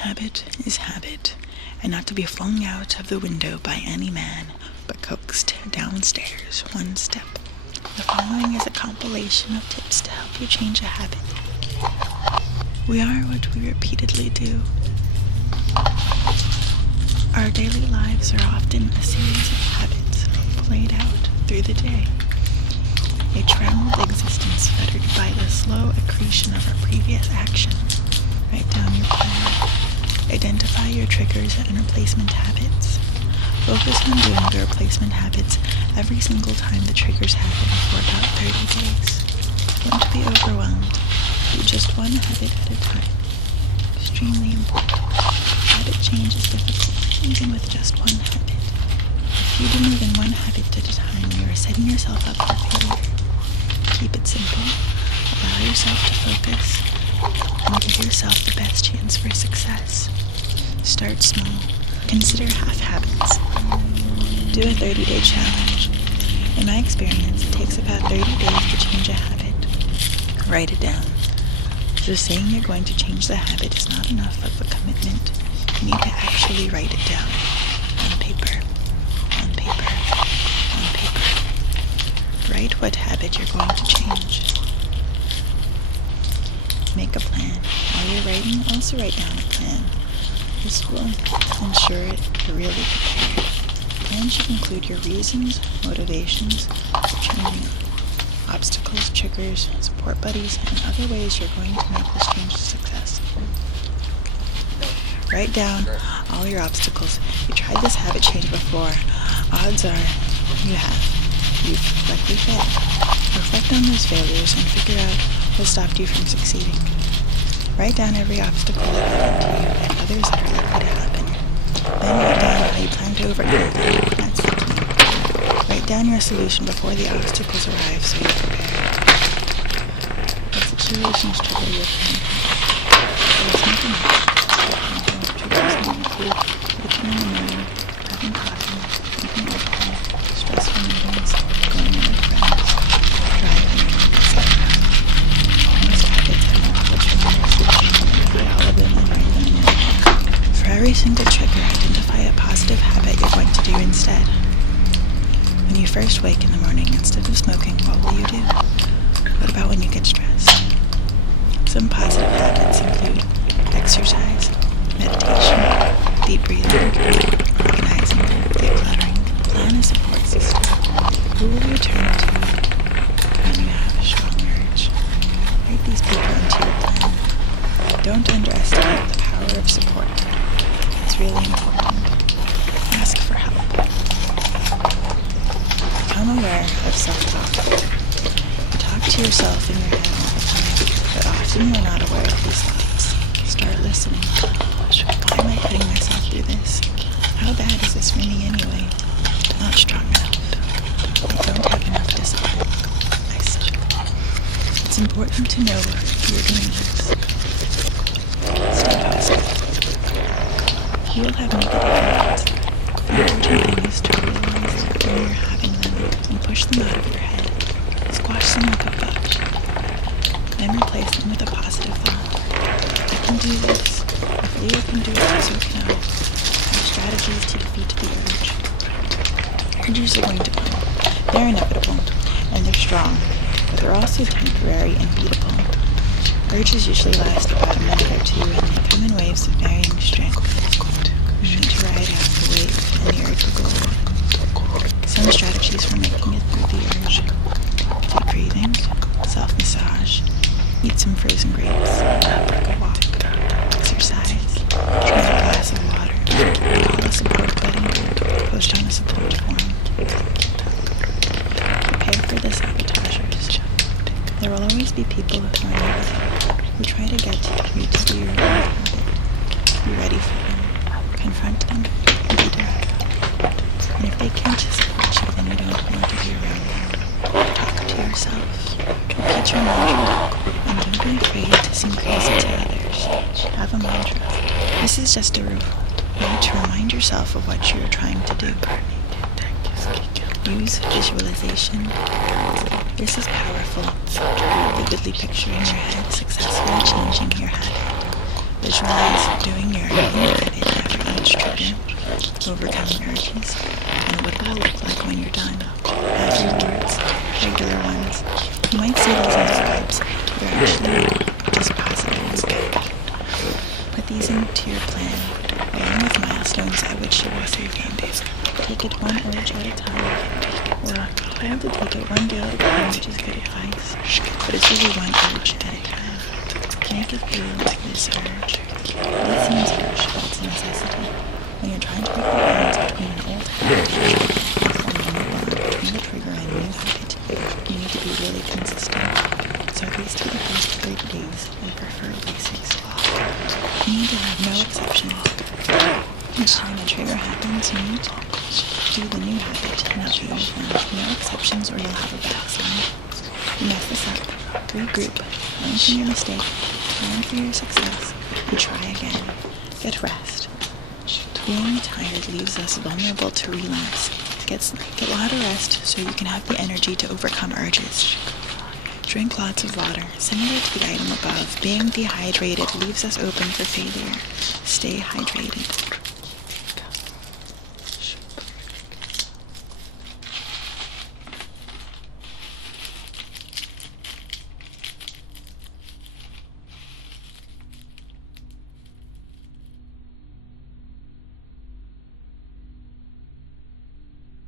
Habit is habit, and not to be flung out of the window by any man, but coaxed downstairs one step. The following is a compilation of tips to help you change a habit. We are what we repeatedly do. Our daily lives are often a series of habits played out through the day. A trammeled existence fettered by the slow accretion of our previous actions. Write down your plan. Identify your triggers and replacement habits. Focus on doing the replacement habits every single time the triggers happen for about 30 days. Don't be overwhelmed. Do just one habit at a time. Extremely important. Habit change is difficult, even with just one habit. If you do more than one habit at a time, you are setting yourself up for failure. Keep it simple. Allow yourself to focus, and give yourself the best chance for success. Start small. Consider half habits. Do a 30-day challenge. In my experience, it takes about 30 days to change a habit. Write it down. Just saying you're going to change the habit is not enough of a commitment. You need to actually write it down. On paper. On paper. On paper. Write what habit you're going to change. Make a plan. While you're writing, also write down a plan. This will ensure you're really prepared. The plan should include your reasons, motivations for changing, obstacles, triggers, support buddies, and other ways you're going to make this change a success. Write down all your obstacles. You tried this habit change before. Odds are you have. You've likely failed. Reflect on those failures and figure out what stopped you from succeeding. Write down every obstacle that happened to you and others that are likely to happen. Then write down how you plan to overcome them. That's the key. Write down your solution before the obstacles arrive so you're prepared. What situations trigger your plan? There's something else. Triggers may include waking in the morning, having coffee, drinking alcohol, stressful meetings, going out with friends, driving, etc. Most habits have multiple triggers. Not all of them and write them down. For every single trigger, identify a positive habit you're going to do instead. When you first wake in the morning, instead of smoking, what will you do? What about when you get stressed? Some positive habits include exercise, meditation, deep breathing, organizing, decluttering. Plan a support system. Who will you turn to when you have a strong urge? Write these people into your plan. Don't underestimate the power of support. It's really important. Ask for help. Become aware of self-talk. You talk to yourself in your head all the time, but often you're not aware of these thoughts. Start listening. Why am I putting myself through this? How bad is this really anyway? I'm not strong enough. I don't have enough discipline. I suck. It's important to know you're doing this. Stay positive. You will have negative thoughts. The important thing is to realize when you're having them and push them out of your head. Squash them like a bug. Then replace them with a positive thought. I can do this. If Leo can do it, so can I. Have strategies to defeat the urge. Urges are going to come. They're inevitable, and they're strong, but they're also temporary and beatable. Urges usually last about a minute or two, and they come in waves of varying strength. You need to ride out the wave, and the urge will go away. Some strategies for making it through the urge: deep breathing, self-massage, eat some frozen grapes, take a walk, exercise, drink a glass of water, call a support buddy, post on a support forum. Prepare for the sabotagers. There will always be people who are negative, who try to get you to do your own habit. Be ready for them. Confront them and be direct. And if they can't support you, then you don't want to be around them. Talk to yourself. Repeat your mantra. And don't be afraid to seem crazy to others. Have a mantra. This is just a rule. You need to remind yourself of what you're trying to do. Use visualization. This is powerful. Vividly picture in your head successfully changing your habit. Visualize doing your new habit after each trigger, overcoming urges, and what it will look like when you're done. Add rewards, regular ones. You might see these as vibes, but they're actually just positives. Put these into your plan, along with milestones at which you will save them. Take it one urge at a time, or I have to take it one day at a time, which is good advice, but it's really one urge at a time. Make it through this urge. This seems harsh, but it's a necessity. When you're trying to break the balance between an old habit and forming a new one between the trigger and a new habit, you need to be really consistent. So at least for the first 30 days, and preferably 6. You need to have no exceptions. Each time a trigger happens, you need to do the new habit, not the old one. No exceptions or you'll have a backslide. You mess this up. Regroup. Learn from your mistake. Plan for your success. And try again. Get rest. Being tired leaves us vulnerable to relapse. Get a lot of rest so you can have the energy to overcome urges. Drink lots of water. Similar to the item above, being dehydrated leaves us open for failure. Stay hydrated.